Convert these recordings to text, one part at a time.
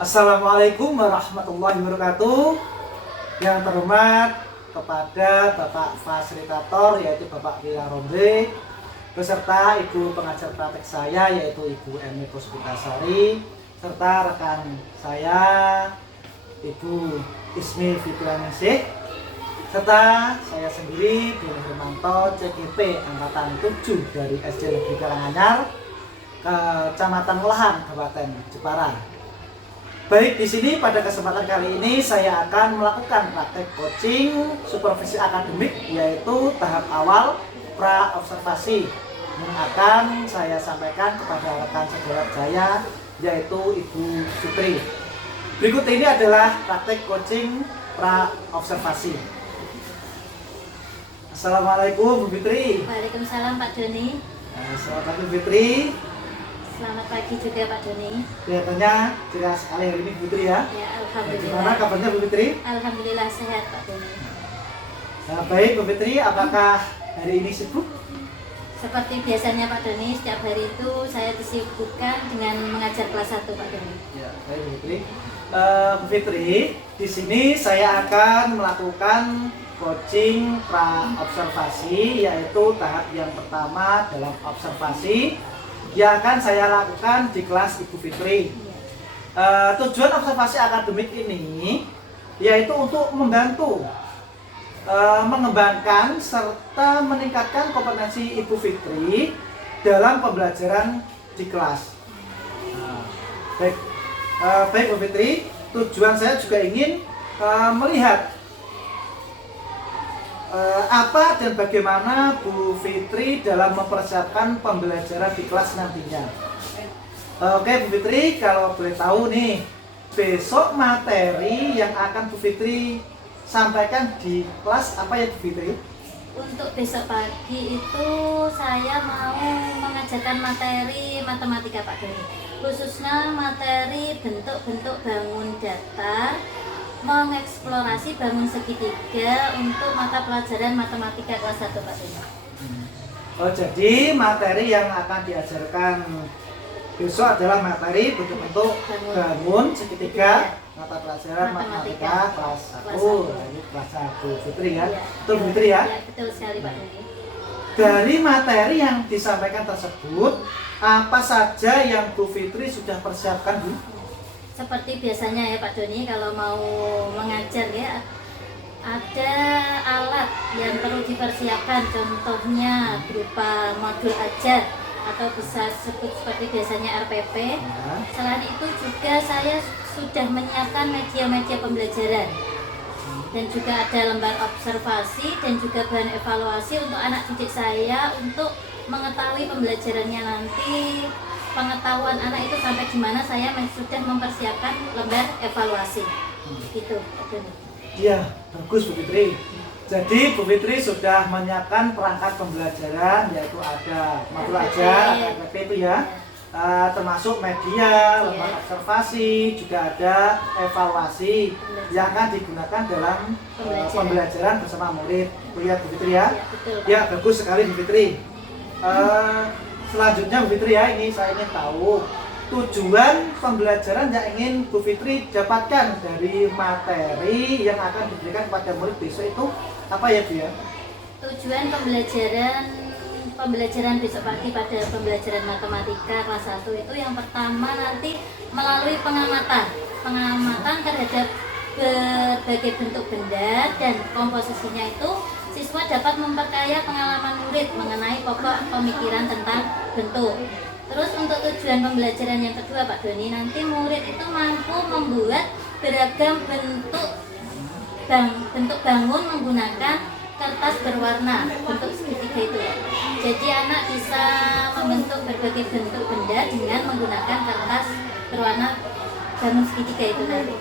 Assalamualaikum warahmatullahi wabarakatuh. Yang terhormat kepada Bapak Fasilitator yaitu Bapak Wira Rombe beserta Ibu pengajar praktek saya yaitu Ibu Emi Puspitasari serta rekan saya Ibu Ismi Fitrianingsih serta saya sendiri Doni Hermanto CGP Angkatan 7 dari SD Negeri Karanganyar Kecamatan Melahan Kabupaten Jepara. Baik, di sini pada kesempatan kali ini saya akan melakukan praktek coaching supervisi akademik yaitu tahap awal pra observasi yang akan saya sampaikan kepada rekan sejawat saya yaitu Ibu Fitri. Berikut ini adalah praktek coaching pra observasi. Assalamualaikum Bu Fitri. Waalaikumsalam Pak Doni. Selamat pagi Bu Fitri. Selamat pagi juga Pak Doni. Kelihatannya cerah sekali hari ini Bu Fitri ya. Ya, alhamdulillah. Gimana kabarnya Bu Fitri? Alhamdulillah sehat Pak Doni. Baik Bu Fitri, apakah hari ini sibuk? Seperti biasanya Pak Doni, setiap hari itu saya disibukkan dengan mengajar kelas 1 Pak Doni. Ya, baik Bu Fitri. Bu Fitri, di sini saya akan melakukan coaching pra observasi yaitu tahap yang pertama dalam observasi yang akan saya lakukan di kelas Ibu Fitri. Tujuan observasi akademik ini yaitu untuk membantu mengembangkan serta meningkatkan kompetensi Ibu Fitri dalam pembelajaran di kelas. Baik, baik Bu Fitri, tujuan saya juga ingin melihat apa dan bagaimana Bu Fitri dalam mempersiapkan pembelajaran di kelas nantinya. Oke Bu Fitri, kalau boleh tahu nih, besok materi yang akan Bu Fitri sampaikan di kelas apa ya Bu Fitri? Untuk besok pagi itu saya mau mengajarkan materi matematika Pak Doni, khususnya materi bentuk-bentuk bangun datar, mengeksplorasi bangun segitiga untuk mata pelajaran matematika kelas 1 Pak Doni. Oh, jadi materi yang akan diajarkan besok adalah materi bentuk-bentuk bangun segitiga mata pelajaran matematika kelas 1. Ini kelas 1 Fitri ya. Betul Bu Fitri ya? Ya, betul sekali Pak Doni. Dari materi yang disampaikan tersebut, apa saja yang Bu Fitri sudah persiapkan Bu? Seperti biasanya ya Pak Doni, kalau mau mengajar ya ada alat yang perlu dipersiapkan, contohnya berupa modul ajar atau bisa sebut seperti biasanya RPP. Selain itu juga saya sudah menyiapkan media-media pembelajaran dan juga ada lembar observasi dan juga bahan evaluasi untuk anak didik saya untuk mengetahui pembelajarannya nanti. Pengetahuan anak itu sampai di mana saya sudah mempersiapkan lembar evaluasi. Gitu, Pak Doni. Iya, bagus Bu Fitri. Jadi Bu Fitri sudah menyiapkan perangkat pembelajaran yaitu ada modul ajar, RPP ya, termasuk media, lembar observasi, juga ada evaluasi yang akan digunakan dalam pembelajaran bersama murid. Lihat Bu Fitri ya. Ya, betul, Pak. Ya, bagus sekali Bu Fitri. Selanjutnya Bu Fitri ya, ini saya ingin tahu tujuan pembelajaran yang ingin Bu Fitri dapatkan dari materi yang akan diberikan kepada murid besok itu apa ya Bu ya? Tujuan pembelajaran besok pagi pada pembelajaran matematika kelas 1 itu yang pertama nanti melalui pengamatan terhadap berbagai bentuk benda dan komposisinya itu siswa dapat memperkaya pengalaman murid mengenai pokok pemikiran tentang bentuk. Terus untuk tujuan pembelajaran yang kedua Pak Doni, nanti murid itu mampu membuat beragam bentuk bangun menggunakan kertas berwarna bentuk segitiga itu. Jadi anak bisa membentuk berbagai bentuk benda dengan menggunakan kertas berwarna bangun segitiga itu nanti.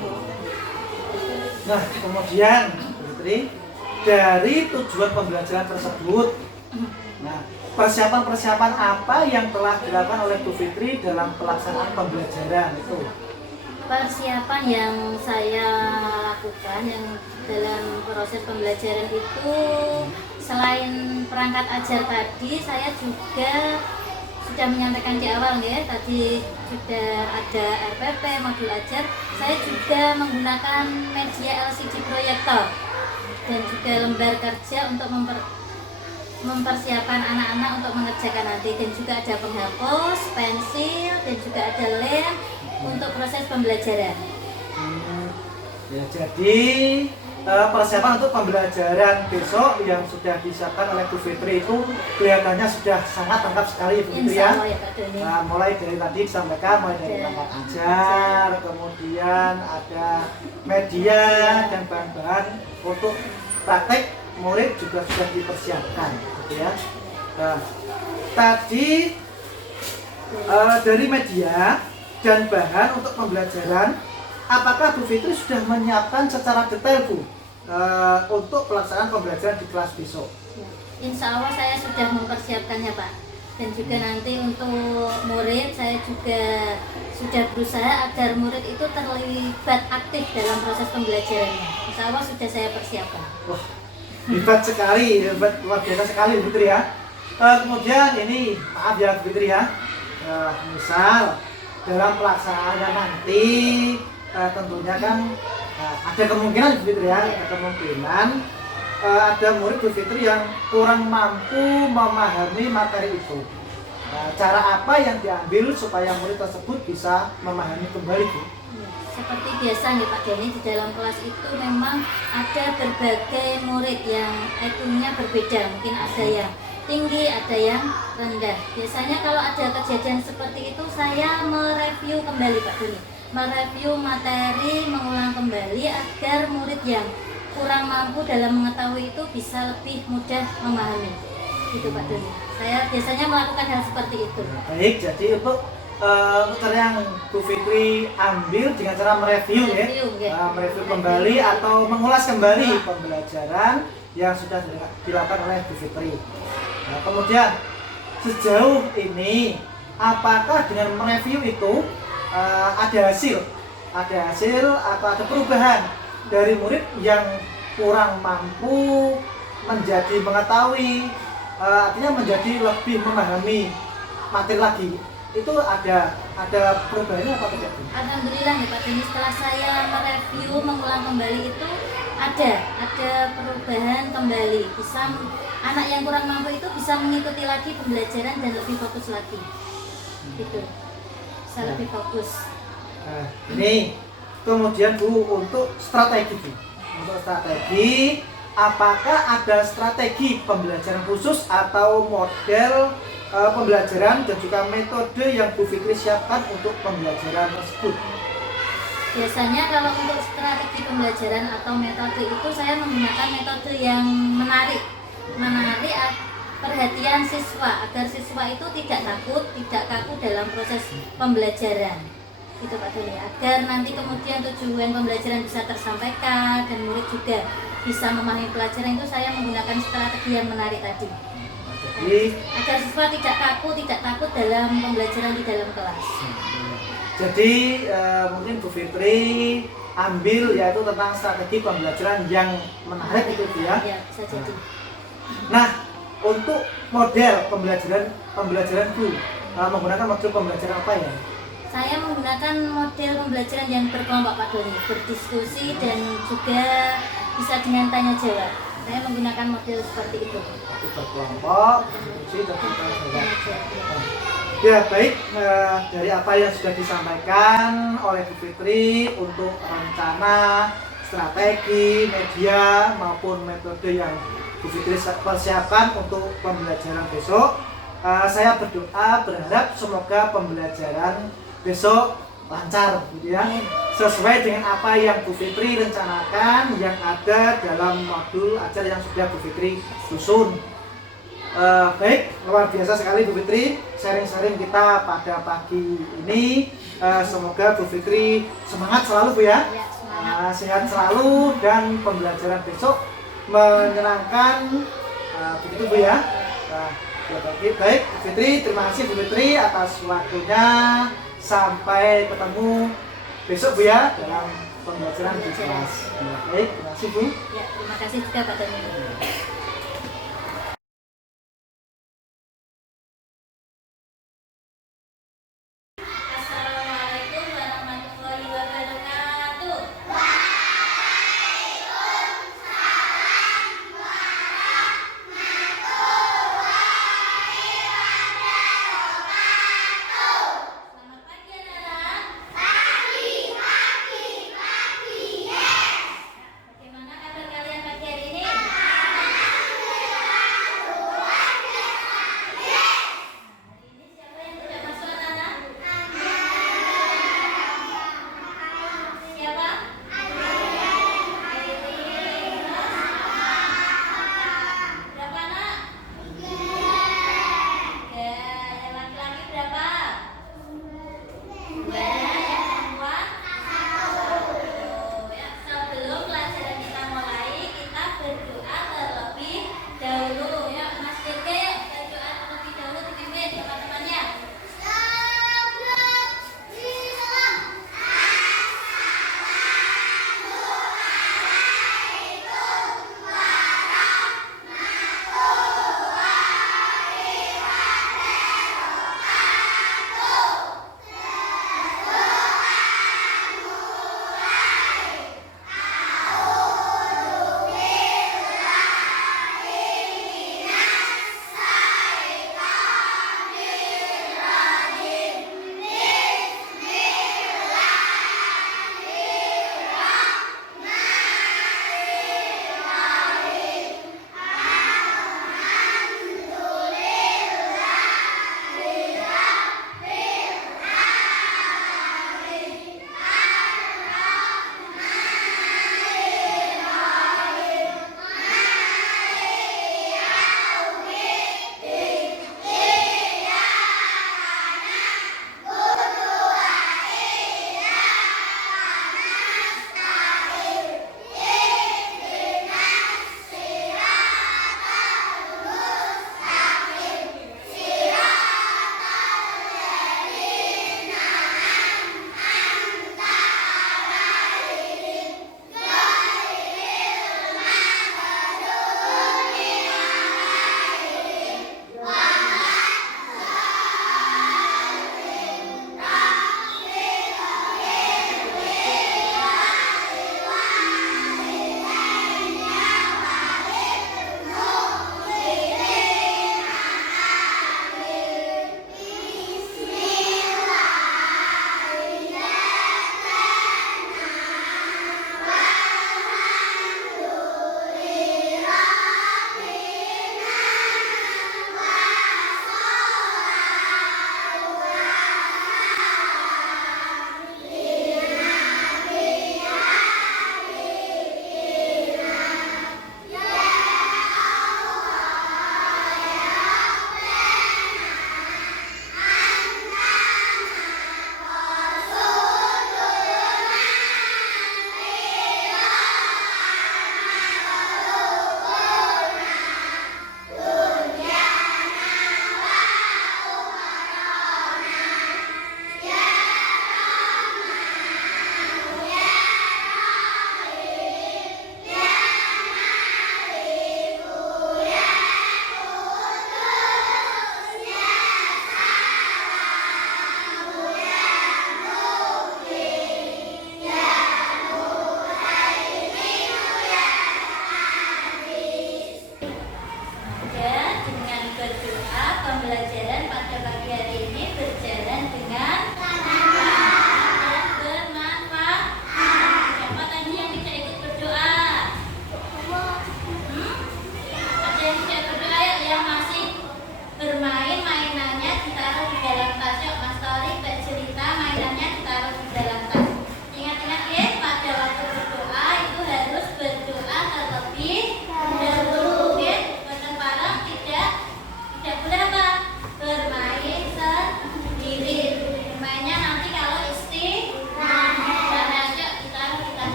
Nah, kemudian Bu Fitri, dari tujuan pembelajaran tersebut, nah persiapan-persiapan apa yang telah dilakukan oleh Bu Fitri dalam pelaksanaan pembelajaran itu? Persiapan yang saya lakukan yang dalam proses pembelajaran itu selain perangkat ajar tadi, saya juga sudah menyampaikan di awal ya, tadi sudah ada RPP, modul ajar. Saya juga menggunakan media LCD proyektor dan juga lembar kerja untuk mempersiapkan anak-anak untuk mengerjakan nanti, dan juga ada penghapus, pensil, dan juga ada lem untuk proses pembelajaran. Ya, jadi persiapan untuk pembelajaran besok yang sudah disiapkan oleh Bu Fitri itu kelihatannya sudah sangat lengkap sekali Bu Fitri ya. Ya, Pak Doni. Nah, mulai dari tadi disampaikan, mulai dari perangkat ajar, kemudian ada media dan bahan-bahan untuk praktek murid juga sudah dipersiapkan, gitu ya. Nah, tadi dari media dan bahan untuk pembelajaran, apakah Bu Fitri sudah menyiapkan secara detail Bu untuk pelaksanaan pembelajaran di kelas besok? Ya, insya Allah saya sudah mempersiapkannya Pak. Dan juga nanti untuk murid saya juga sudah berusaha agar murid itu terlibat aktif dalam proses pembelajarannya. Insya Allah sudah saya persiapkan. Wah, hebat sekali, hebat, luar biasa sekali Bu Fitri ya. Kemudian ini, maaf ya Bu Fitri ya, misal dalam pelaksanaannya nanti tentunya kan ada kemungkinan Bu Fitri ya, ada kemungkinan ada murid Bu Fitri yang kurang mampu memahami materi itu. Cara apa yang diambil supaya murid tersebut bisa memahami kembali Bu? Seperti biasa nih Pak Doni, di dalam kelas itu memang ada berbagai murid yang IQ-nya berbeda, mungkin ada yang tinggi, ada yang rendah. Biasanya kalau ada kejadian seperti itu saya mereview kembali Pak Doni, mereview materi, mengulang kembali agar murid yang kurang mampu dalam mengetahui itu bisa lebih mudah memahami. Gitu Pak Doni. Saya biasanya melakukan hal seperti itu. Baik, jadi untuk cara yang Bu Fitri ambil dengan cara mereview ya, mereview kembali atau mengulas kembali pembelajaran yang sudah dilakukan oleh Bu Fitri. Nah, kemudian sejauh ini apakah dengan mereview itu ada hasil atau ada perubahan dari murid yang kurang mampu menjadi mengetahui, artinya menjadi lebih memahami materi lagi? Itu ada perubahannya apa tidak? Alhamdulillah nih Pak Doni, setelah saya mereview, mengulang kembali itu ada perubahan kembali. Bisa anak yang kurang mampu itu bisa mengikuti lagi pembelajaran dan lebih fokus lagi. Gitu. Bisa lebih fokus. Nah, ini kemudian Bu untuk strategi Bu. Untuk strategi, apakah ada strategi pembelajaran khusus atau model pembelajaran dan juga metode yang Bu Fitri siapkan untuk pembelajaran tersebut? Biasanya kalau untuk strategi pembelajaran atau metode itu saya menggunakan metode yang menarik perhatian siswa agar siswa itu tidak takut, tidak kaku dalam proses pembelajaran. Itu Pak Doni, agar nanti kemudian tujuan pembelajaran bisa tersampaikan dan murid juga bisa memahami pelajaran, itu saya menggunakan strategi yang menarik tadi. Agar siswa tidak kaku, tidak takut dalam pembelajaran di dalam kelas. Jadi mungkin Bu Fitri ambil yaitu tentang strategi pembelajaran yang menarik itu ya. Ya, bisa jadi. Nah, untuk model pembelajaran Bu menggunakan model pembelajaran apa ya? Saya menggunakan model pembelajaran yang berkelompok Pak Doni, berdiskusi dan juga bisa dengan tanya jawab. Saya menggunakan model seperti itu. Berkelompok, diskusi dan tanya jawab. Ya baik, dari apa yang sudah disampaikan oleh Bu Fitri untuk rencana, strategi, media maupun metode yang Bu Fitri persiapkan untuk pembelajaran besok, saya berharap semoga pembelajaran besok lancar gitu ya, sesuai dengan apa yang Bu Fitri rencanakan yang ada dalam modul ajar yang sudah Bu Fitri susun. Baik, luar biasa sekali Bu Fitri sharing-sharing kita pada pagi ini. Semoga Bu Fitri semangat selalu Bu ya, sehat selalu dan pembelajaran besok menyenangkan, begitu Bu ya. Baik Bu Fitri, terima kasih Bu Fitri atas waktunya. Sampai ketemu besok Bu ya dalam pembelajaran di kelas. Baik, terima kasih Bu. Ya, terima kasih juga Pak Doni.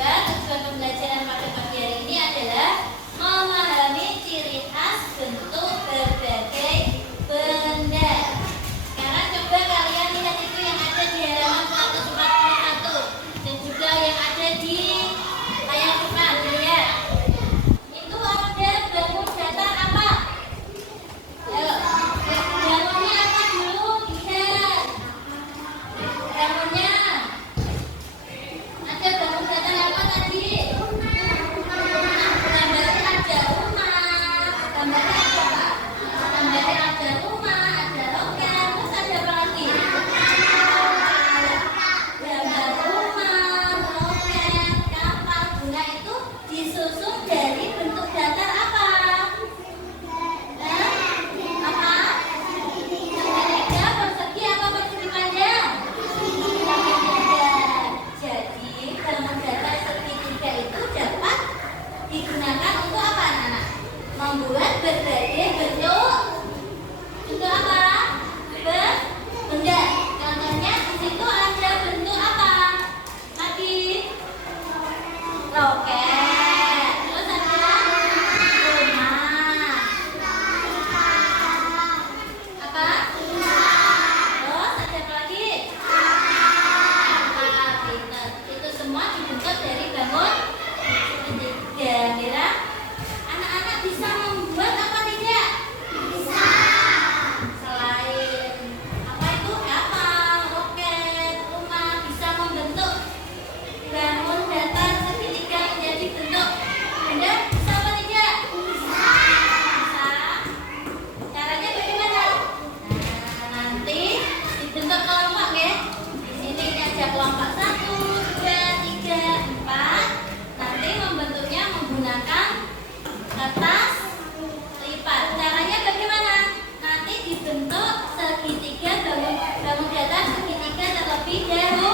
kedua, tujuan pembelajaran pada pagi hari ini adalah memahami ciri khas bentuk berbagai benda. Sekarang coba kalian lihat itu yang ada di halaman 141 dan juga yang ada di layar depan ya. Itu ada bangun datar apa? Ayo, bangunnya apa dulu? Lihat. Bangunnya ada bangun datar apa tadi? Gambarnya ada rumah. Gambarnya ada apa? Gambarnya ada rumah, ada loket, terus ada apa lagi? Gambar rumah, loket, kapal, bunga itu disusun dari bentuk datar apa? Apa? Segitiga, persegi, apa persegi panjang? Segitiga. Jadi bangun datar segitiga itu dapat digunakan untuk apa anak-anak? Membuat berbagai bentuk. Bentuk apa? Benda. Contohnya di situ ada bentuk apa? Lagi loket. Terus ada rumah. Apa? Terus ada apa lagi? Kapal. Pintar. Itu semua dibentuk dari bangun segitiga. Mira, anak-anak bisa membuat apa tidak? Bisa. Selain apa itu kapal, roket, rumah, bisa membentuk bangun datar segitiga menjadi bentuk benda. Bisa apa tidak? Bisa. Bisa. Caranya bagaimana? Nah, nanti dibentuk kelompok ya. Di sini ini ada kelompok 1, 2, 3, 4. Nanti membentuknya menggunakan kertas lipat. Caranya bagaimana? Nanti dibentuk segitiga bangun datar segitiga terlebih dahulu.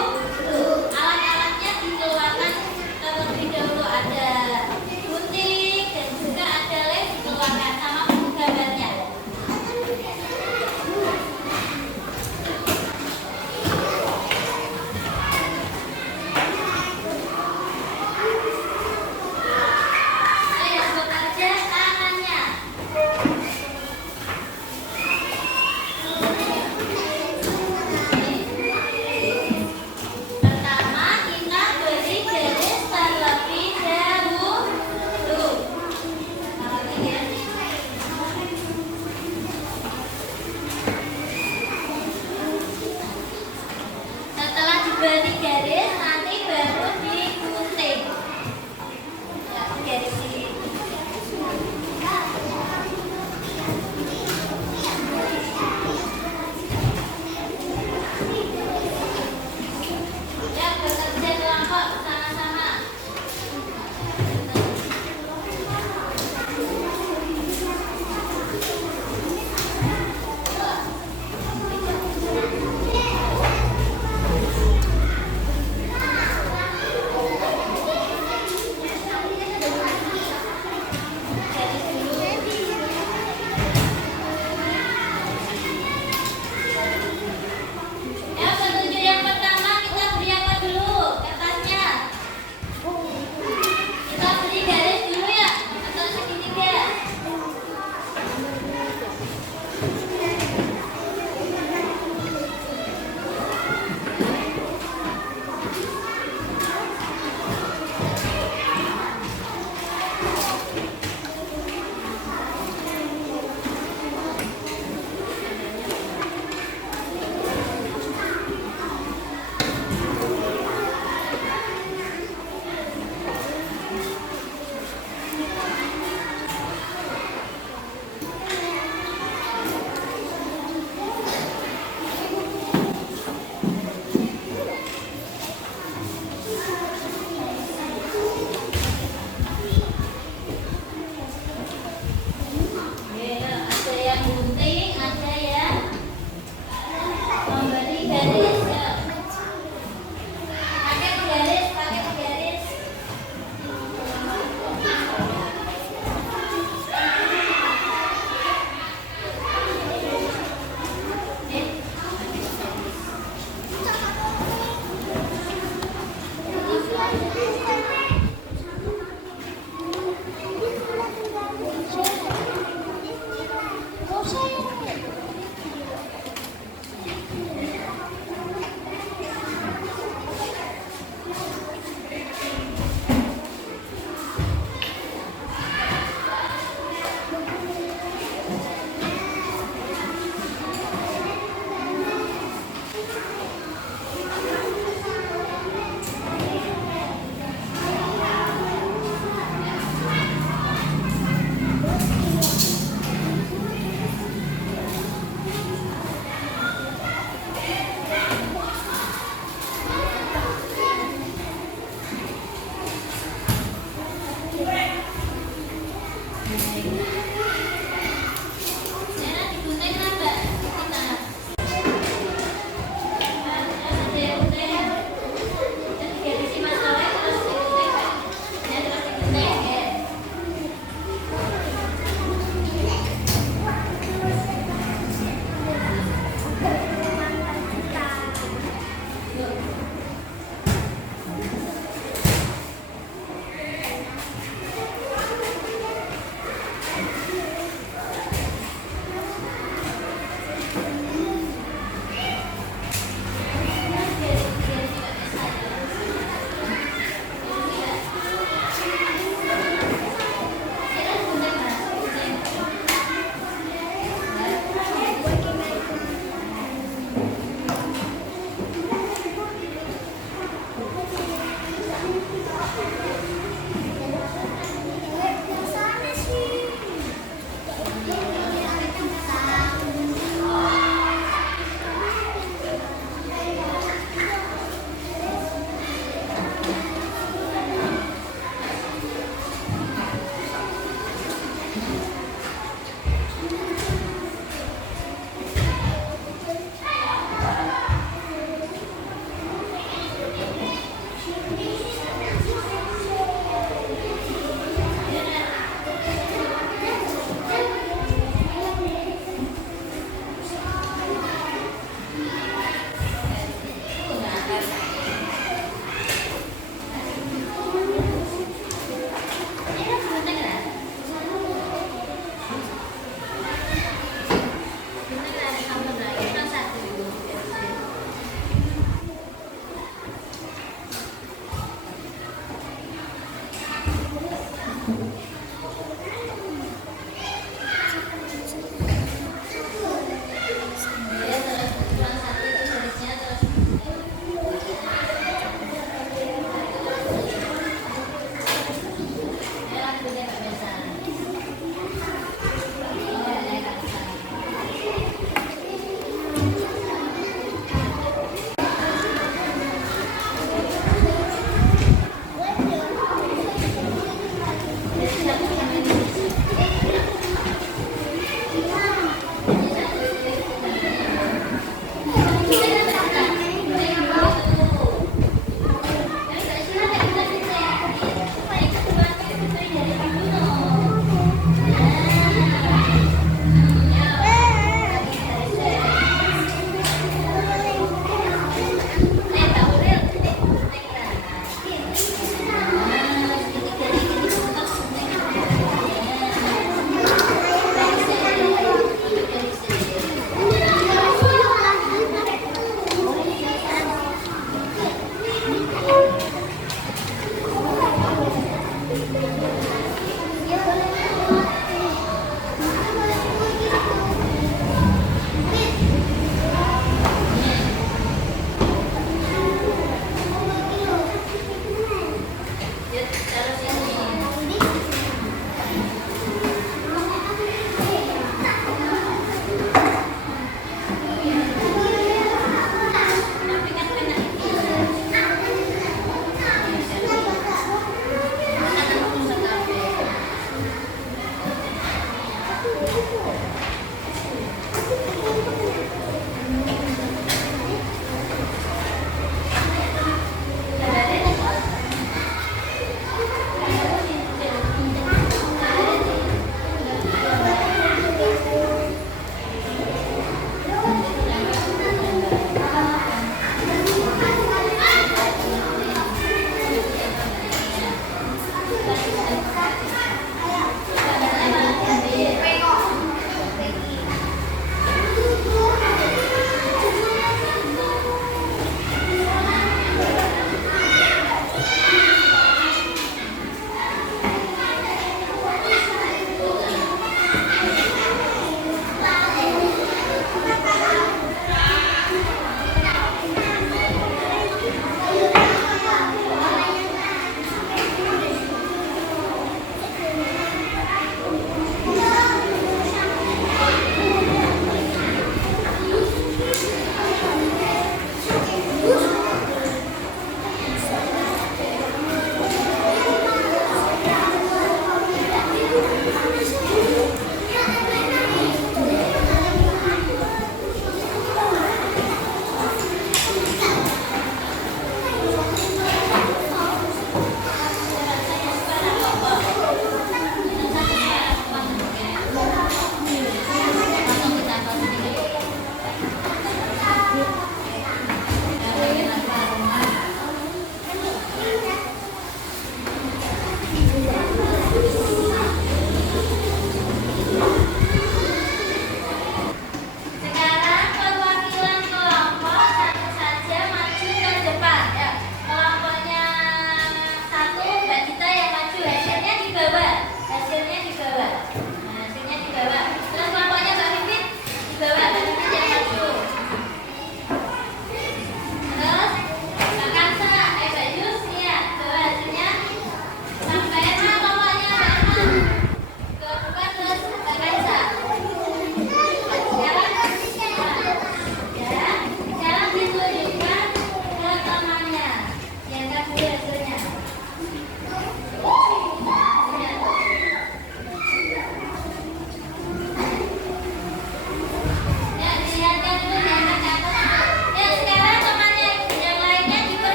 Alat-alatnya dikeluarkan terlebih dahulu, ada gunting dan juga ada lem dikeluarkan sama buku gambarnya. Ayo bekerja tangannya. Pertama kita beri garis terlebih dahulu. Apa lagi ya? Setelah diberi garis nanti baru digunting. Ya, garis ini. Ya, bekerja kelompok sama-sama.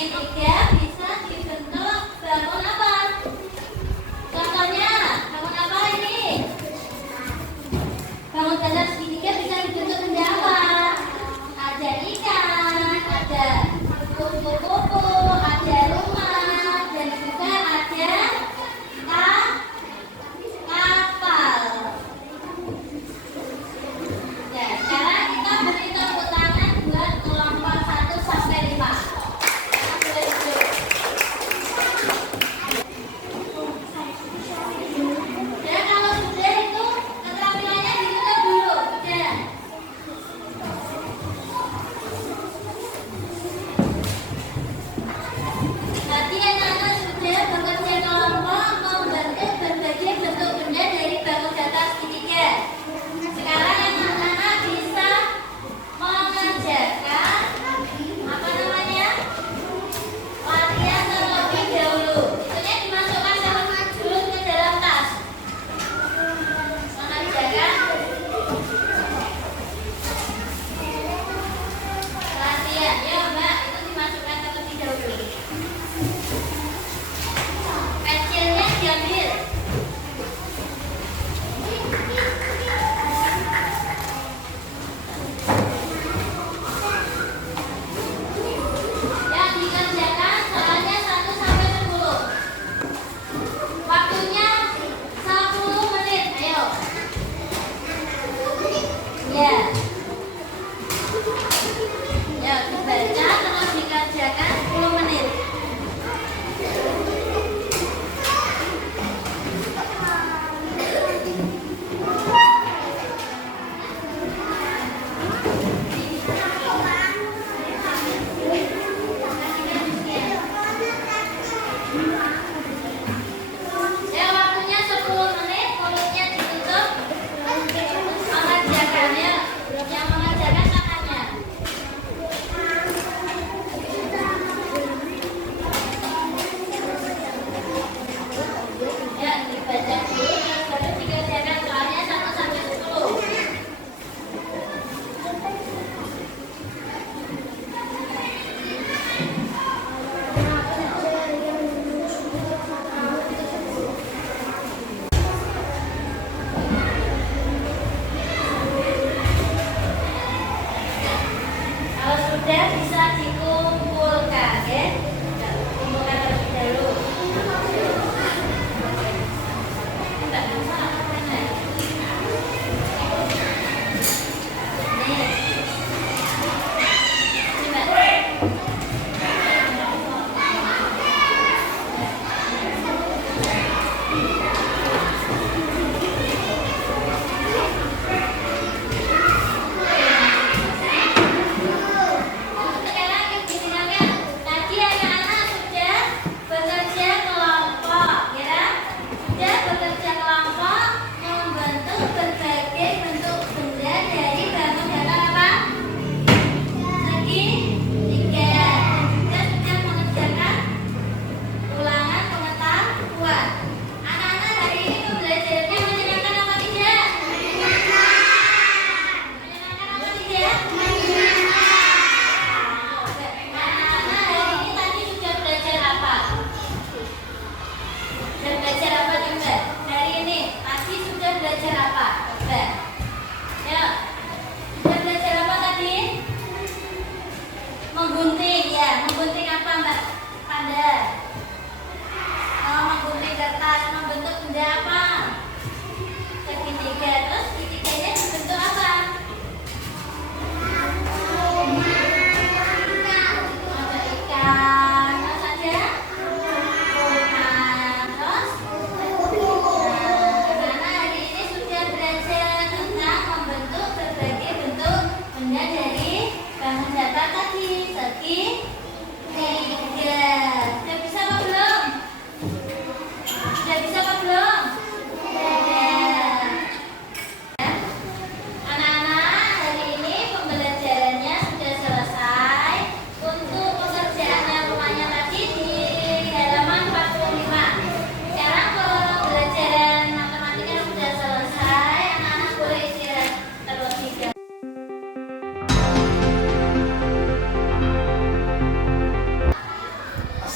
segitiga bisa dibentuk bangun apa? Contohnya, bangun apa ini? Bangun dasar segitiga bisa dibentuk benda apa? Ada ikan, ada kupu-kupu, ada rumah, dan juga ada kapal. Ya, sekarang kita beri tepuk tangan buat kelompok 1 sampai 5. Boleh duduk.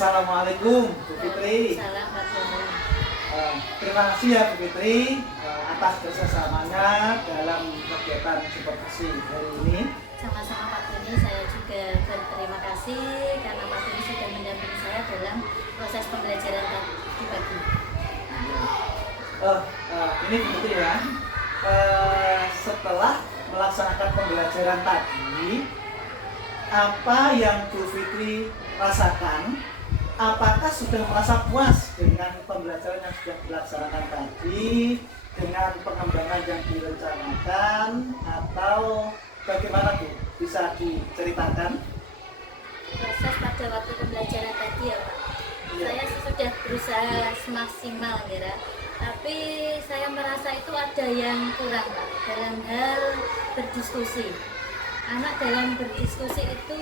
Assalamualaikum Bu Fitri. Salam Pak Joni. Terima kasih ya Bu Fitri atas kerjasamanya dalam kegiatan supervisi hari ini. Sama-sama Pak Joni, saya juga berterima kasih karena Pak Joni sudah mendampingi saya dalam proses pembelajaran tadi pagi. Ini Bu Fitri ya. Setelah melaksanakan pembelajaran tadi, apa yang Bu Fitri rasakan? Apakah sudah merasa puas dengan pembelajaran yang sudah dilaksanakan tadi, dengan pengembangan yang direncanakan, atau bagaimana Bu? Bisa diceritakan? Proses pada waktu pembelajaran tadi ya Pak, Iya. saya sih sudah berusaha semaksimal ya, tapi saya merasa itu ada yang kurang Pak dalam hal berdiskusi. Anak dalam berdiskusi itu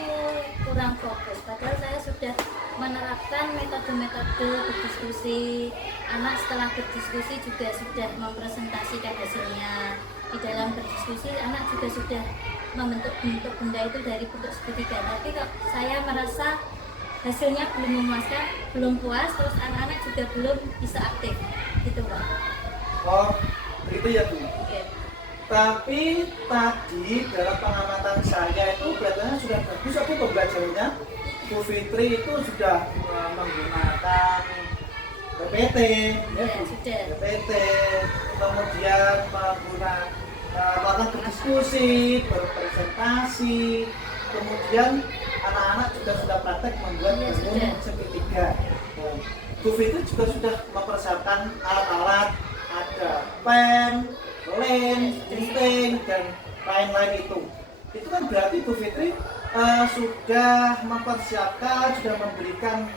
kurang fokus, padahal saya sudah menerapkan metode-metode berdiskusi. Anak setelah berdiskusi juga sudah mempresentasikan hasilnya. Di dalam berdiskusi anak juga sudah membentuk-bentuk benda itu dari bentuk segitiga, tapi kok saya merasa hasilnya belum memuaskan, belum puas, terus anak-anak juga belum bisa aktif gitu Pak. Oh, begitu ya Bu. Oke. Tapi tadi dalam pengamatan saya itu kelihatannya sudah bagus aku pembelajarannya. Bu Fitri itu sudah menggunakan PPT, Ya, Bu. sudah. PPT, kemudian melakukan berdiskusi, berpresentasi, kemudian anak-anak juga sudah praktek membuat Ya, bangun sudah. segitiga. Nah, Bu Fitri juga sudah mempersiapkan alat-alat, ada pen, lem, gunting, dan lain-lain itu. Itu kan berarti Bu Fitri sudah mempersiapkan, sudah memberikan,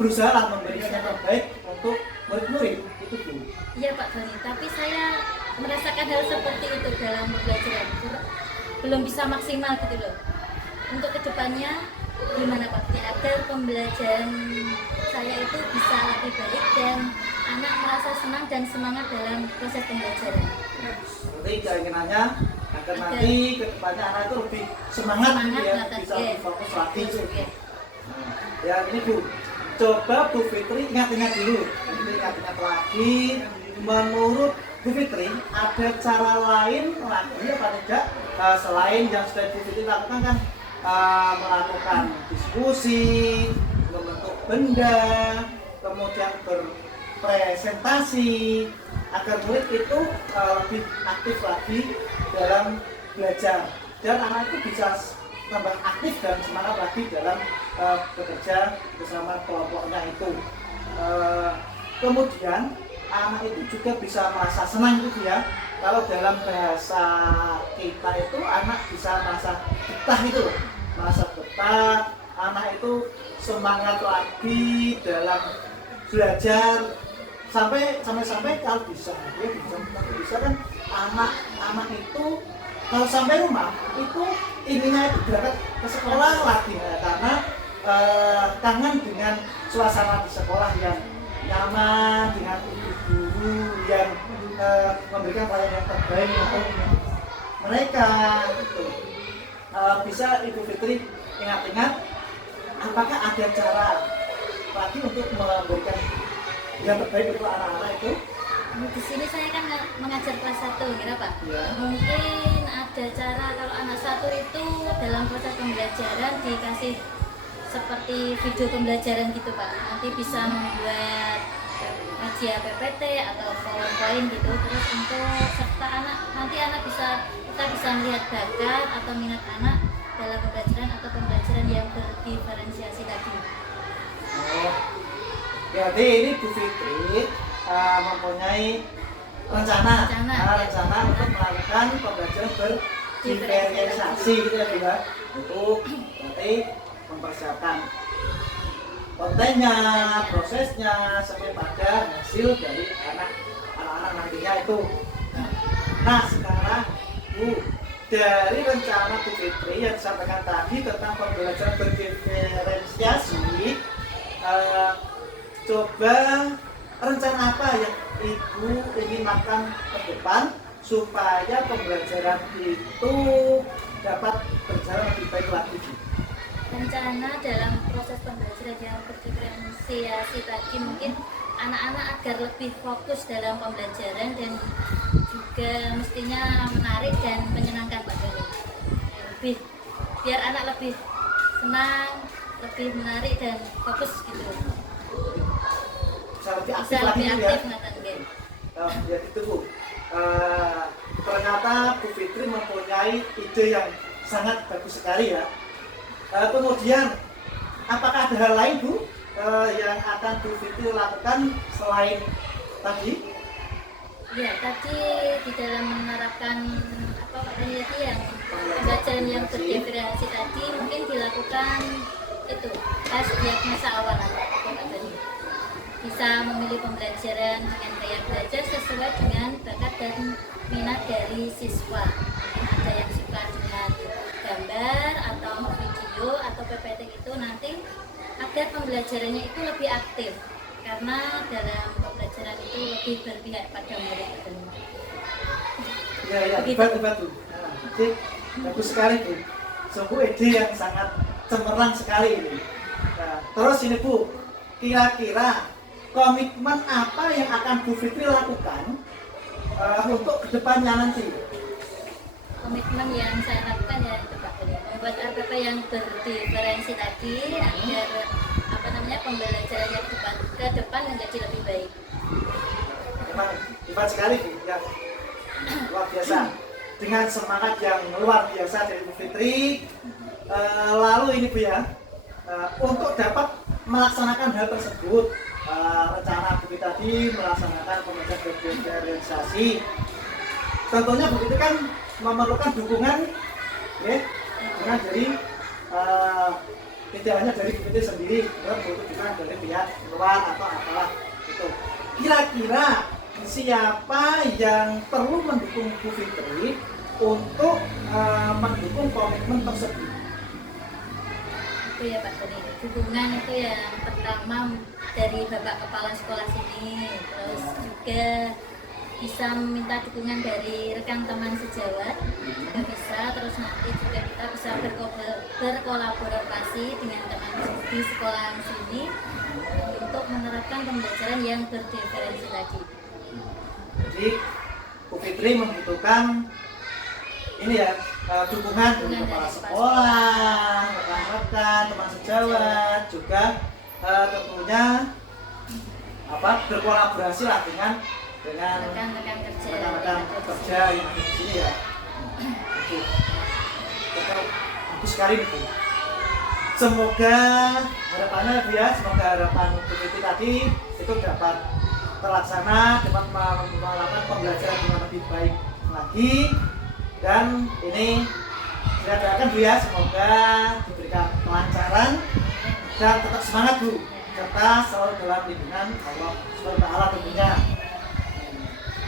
berusaha lah memberikan yang terbaik untuk murid-murid itu Bu. Iya Pak Doni, tapi saya merasakan hal seperti itu dalam pembelajaran, belum bisa maksimal gitu loh. Untuk kedepannya gimana Pak Doni agar pembelajaran saya itu bisa lebih baik dan anak merasa senang dan semangat dalam proses pembelajaran. Jadi keinginannya agar nanti kedepannya anak itu lebih semangat gitu ya, Semangat, bisa iya. lebih fokus lagi. Oke. Ya ini Bu, coba Bu Fitri ingat-ingat dulu, ingat-ingat lagi. Menurut Bu Fitri ada cara lain lagi apa tidak selain yang sudah Bu Fitri lakukan kan, melakukan diskusi, membentuk benda, kemudian berpresentasi agar murid itu lebih aktif lagi dalam belajar dan anak itu bisa tambah aktif dan semangat lagi dalam bekerja bersama kelompoknya itu. Kemudian anak itu juga bisa merasa senang gitu ya. Kalau dalam bahasa kita itu anak bisa merasa betah itu loh. Merasa betah, anak itu semangat lagi dalam belajar sampai kalau bisa kan anak itu kalau sampai rumah itu intinya itu berangkat ke sekolah lagi ya, karena kangen dengan suasana di sekolah yang nyaman, dengan ibu guru yang memberikan pelayanan yang terbaik untuk mereka gitu. Bisa Ibu Fitri ingat-ingat apakah ada cara lagi untuk memberikan yang terbaik untuk anak-anak itu? Di sini saya kan mengajar kelas 1, kira Pak. Ya. Mungkin ada cara kalau anak 1 itu dalam proses pembelajaran dikasih seperti video pembelajaran gitu Pak. Nanti bisa membuat media PPT atau PowerPoint gitu. Terus untuk serta anak, nanti kita bisa melihat bakat atau minat anak dalam pembelajaran atau pembelajaran yang berdiferensiasi tadi. Oh, jadi ini Bu Fitri mempunyai rencana untuk melakukan pembelajaran berdiferensiasi gitu ya Bu ya, untuk nanti mempersiapkan kontennya, prosesnya sampai pada hasil dari anak-anak nantinya itu. Nah sekarang Bu, dari rencana Bu Fitri yang disampaikan tadi tentang pembelajaran berdiferensiasi, coba rencana apa yang Ibu ingin makan ke depan supaya pembelajaran itu dapat berjalan lebih baik lagi Bu? rencana dalam proses pembelajaran yang berdiferensiasi tadi mungkin anak-anak agar lebih fokus dalam pembelajaran dan juga mestinya menarik dan menyenangkan Pak Doni. Lebih biar anak lebih senang, lebih menarik dan fokus gitu. Bisa lebih aktif Bisa lagi lebih Bu, ya. aktif ngaten nggih. Ya itu Bu. Ternyata Bu Fitri mempunyai ide yang sangat bagus sekali ya. Kemudian apakah ada hal lain Bu yang akan Bu Fitri lakukan selain tadi? Ya, tadi di dalam menerapkan apa Pak Doni tadi yang pembelajaran yang berdiferensiasi tadi mungkin dilakukan itu tes diagnosa awal Pak Doni. Bisa memilih pembelajaran dengan gaya belajar sesuai dengan bakat dan minat dari siswa. Mungkin ada yang suka dengan gambar atau video atau PPT itu nanti agar pembelajarannya itu lebih aktif karena dalam pembelajaran itu lebih berpihak pada murid. Ya, hebat Bu. Jadi bagus sekali Bu. Sungguh ide yang sangat cemerlang sekali ini. Nah, terus ini Bu, kira-kira komitmen apa yang akan Bu Fitri lakukan untuk kedepannya nanti? Komitmen yang saya lakukan ya itu Pak Doni, membuat RPP yang berdiferensi tadi agar apa namanya pembelajaran yang ke depan menjadi lebih baik. Memang hebat sekali Bu, ya. Luar biasa. Dengan semangat yang luar biasa dari Bu Fitri. Lalu ini Bu ya, untuk dapat melaksanakan hal tersebut, rencana Bu Fitri tadi melaksanakan pembelajaran berdiferensiasi. Tentunya Bu Fitri kan memerlukan dukungan, ya, dukungan dari tidak hanya dari Bu Fitri sendiri, butuh dukungan dari pihak luar atau apalah itu. Kira-kira siapa yang perlu mendukung Bu Fitri untuk mendukung komitmen tersebut? Itu ya Pak Doni, dukungan itu yang pertama dari Bapak Kepala Sekolah sini, terus juga bisa meminta dukungan dari rekan teman sejawat juga bisa, terus nanti juga kita bisa berkolaborasi dengan teman di sekolah sini untuk menerapkan pembelajaran yang berdiferensi tadi. Jadi Bu Fitri membutuhkan ini ya, dukungan dari kepala sekolah, rekan-rekan, teman sejawat, juga tentunya berkolaborasi lah dengan rekan-rekan kerja yang ada di sini ya. Oke. Tetap bagus sekali Bu. Semoga harapannya Bu ya, semoga harapan Bu Fitri tadi itu dapat terlaksana, dapat melakukan pembelajaran dengan lebih baik lagi, dan ini saya doakan Bu ya, semoga diberikan kelancaran dan tetap semangat Bu, serta selalu dalam lindungan Allah SWT tentunya.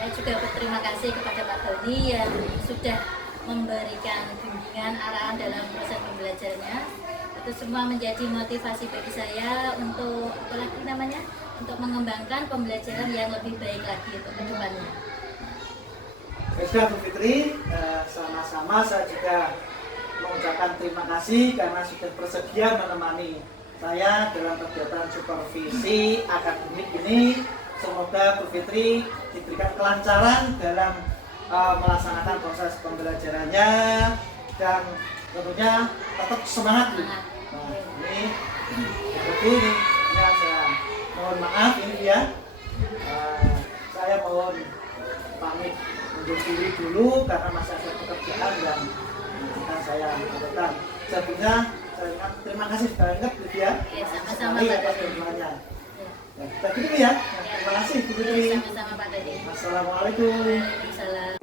Saya juga berterima kasih kepada Pak Doni yang sudah memberikan bimbingan arahan dalam proses pembelajarannya. Itu semua menjadi motivasi bagi saya untuk untuk mengembangkan pembelajaran yang lebih baik lagi untuk kedepannya. Sudah Bu Fitri, sama-sama saya juga mengucapkan terima kasih karena sudah bersedia menemani saya dalam kegiatan supervisi akademik ini. Semoga Bu Fitri diberikan kelancaran dalam melaksanakan proses pembelajarannya dan tentunya tetap semangat Bu. Nah, ini ini saya mohon maaf ini ya. Saya mohon pamit undur diri dulu karena masih ada pekerjaan yang akan saya lakukan. Sebelumnya saya terima kasih banyak Bu ya. Ya, sama-sama atas dukungannya. Ya, begitu ya. Terima kasih Bu Fitri. Sama-sama Pak Doni. Assalamualaikum. Waalaikumsalam.